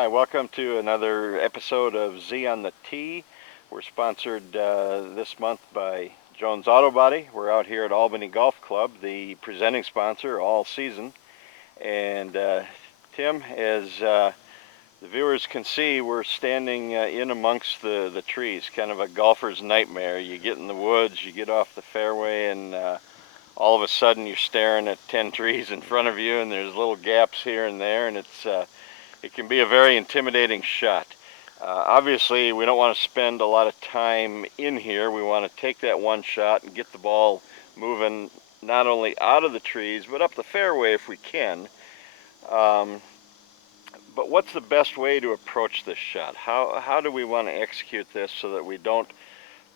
Hi, welcome to another episode of Z on the Tee. We're sponsored this month by Jones Auto Body. We're out here at Albany Golf Club, the presenting sponsor all season. And Tim, as the viewers can see, we're standing in amongst the trees, kind of a golfer's nightmare. You get in the woods, you get off the fairway, and all of a sudden you're staring at 10 trees in front of you, and there's little gaps here and there, and it can be a very intimidating shot. Obviously, we don't want to spend a lot of time in here. We want to take that one shot and get the ball moving not only out of the trees, but up the fairway if we can. But what's the best way to approach this shot? How do we want to execute this so that we don't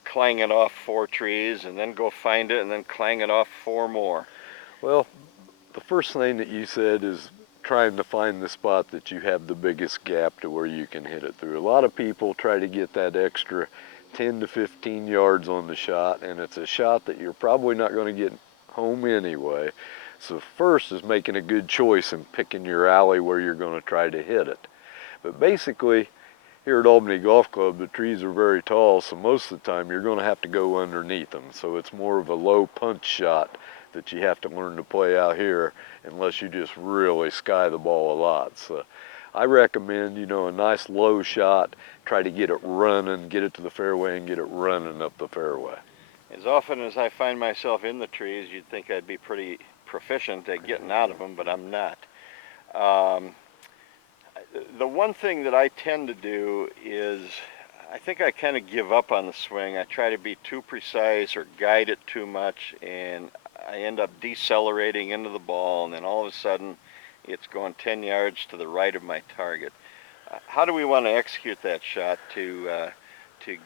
clang it off 4 trees and then go find it and then clang it off 4 more? Well, the first thing that you said is trying to find the spot that you have the biggest gap to where you can hit it through. A lot of people try to get that extra 10 to 15 yards on the shot, and it's a shot that you're probably not going to get home anyway. So first is making a good choice and picking your alley where you're going to try to hit it. But basically, here at Albany Golf Club, the trees are very tall, so most of the time you're going to have to go underneath them. So it's more of a low punch shot that you have to learn to play out here unless you just really sky the ball a lot. So I recommend, a nice low shot, try to get it running, get it to the fairway and get it running up the fairway. As often as I find myself in the trees, you'd think I'd be pretty proficient at getting out of them, but I'm not. The one thing that I tend to do is I think I kind of give up on the swing. I try to be too precise or guide it too much, and I end up decelerating into the ball, and then all of a sudden it's going 10 yards to the right of my target. How do we want to execute that shot to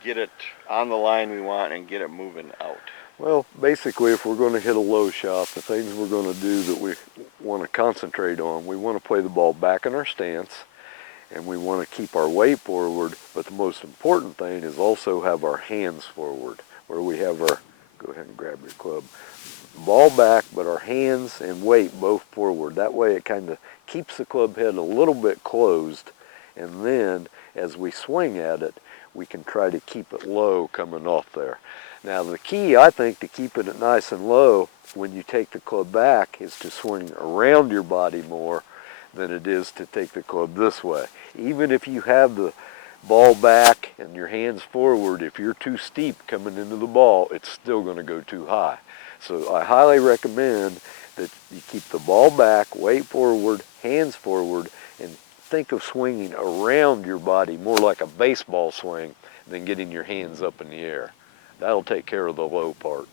get it on the line we want and get it moving out? Well, basically, if we're going to hit a low shot, the things we're going to do that we want to concentrate on, we want to play the ball back in our stance, and we want to keep our weight forward, but the most important thing is also have our hands forward, where we have our, go ahead and grab your club, ball back, but our hands and weight both forward. That way it kind of keeps the club head a little bit closed, and then as we swing at it, we can try to keep it low coming off there. Now the key, I think, to keep it nice and low when you take the club back is to swing around your body more than it is to take the club this way. Even if you have the ball back and your hands forward, if you're too steep coming into the ball, it's still going to go too high. So I highly recommend that you keep the ball back, weight forward, hands forward, and think of swinging around your body more like a baseball swing than getting your hands up in the air. That'll take care of the low part.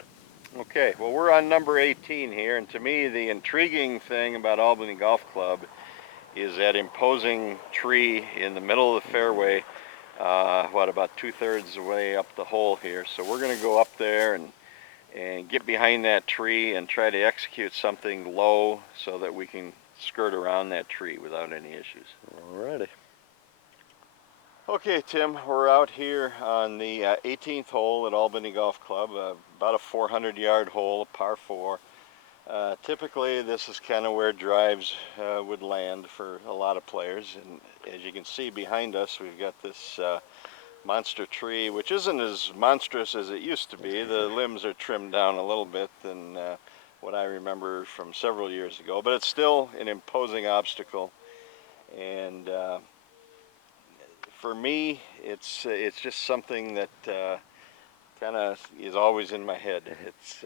Okay, well, we're on number 18 here, and to me the intriguing thing about Albany Golf Club is that imposing tree in the middle of the fairway, about 2/3 of the way up the hole here. So we're going to go up there and get behind that tree and try to execute something low so that we can skirt around that tree without any issues. Alrighty. Okay, Tim, we're out here on the 18th hole at Albany Golf Club, about a 400-yard hole, a par 4. Typically, this is kind of where drives would land for a lot of players, and as you can see behind us, we've got this monster tree, which isn't as monstrous as it used to be. The limbs are trimmed down a little bit than what I remember from several years ago, but it's still an imposing obstacle, and for me, it's just something that kind of is always in my head. It's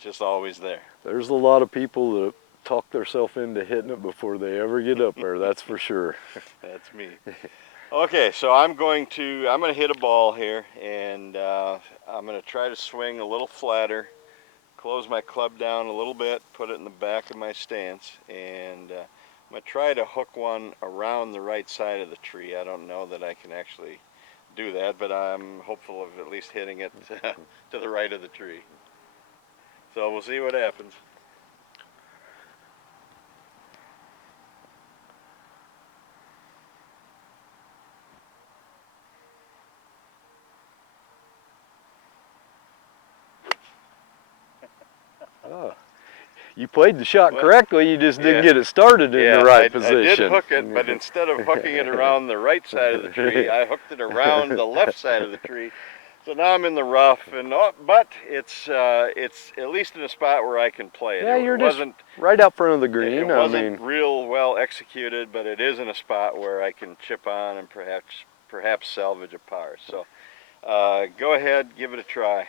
just always there. There's a lot of people that talk themselves into hitting it before they ever get up there, that's for sure. That's me. Okay, so I'm going to hit a ball here, and I'm going to try to swing a little flatter, close my club down a little bit, put it in the back of my stance, and I'm going to try to hook one around the right side of the tree. I don't know that I can actually do that, but I'm hopeful of at least hitting it to the right of the tree. So we'll see what happens. Oh, You played the shot Well, correctly, you just didn't yeah. get it started in the right position. I did hook it, but instead of hooking it around the right side of the tree, I hooked it around the left side of the tree. So now I'm in the rough, but it's at least in a spot where I can play it. Yeah, you're it just wasn't right out front of the green. It wasn't real well executed, but it is in a spot where I can chip on and perhaps salvage a par. So go ahead, give it a try.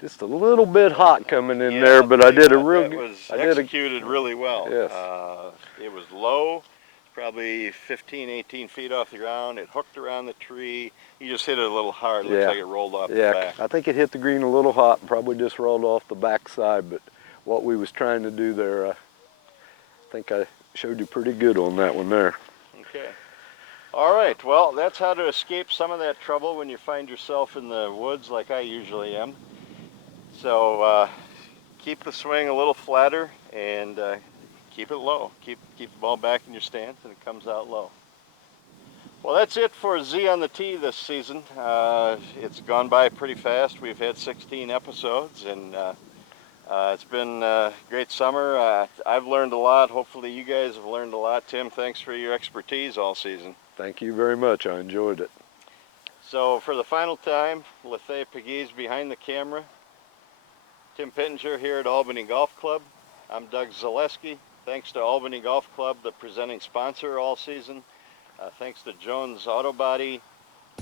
Just a little bit hot coming in there, but I did a real good. It was executed really well. Yes. It was low, probably 15, 18 feet off the ground. It hooked around the tree. You just hit it a little hard. Looks like it rolled off the back. I think it hit the green a little hot and probably just rolled off the back side, but what we was trying to do there, I think I showed you pretty good on that one there. Okay. All right, well, that's how to escape some of that trouble when you find yourself in the woods like I usually am. So keep the swing a little flatter and keep it low. Keep the ball back in your stance and it comes out low. Well, that's it for Z on the Tee this season. It's gone by pretty fast. We've had 16 episodes and it's been a great summer. I've learned a lot. Hopefully you guys have learned a lot. Tim, thanks for your expertise all season. Thank you very much. I enjoyed it. So for the final time, Lethea Pegues behind the camera. Tim Pittenger here at Albany Golf Club. I'm Doug Zaleski. Thanks to Albany Golf Club, the presenting sponsor all season. Thanks to Jones Auto Body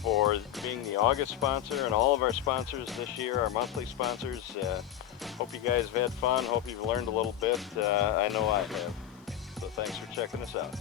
for being the August sponsor and all of our sponsors this year, our monthly sponsors. Hope you guys have had fun. Hope you've learned a little bit. I know I have. So thanks for checking us out.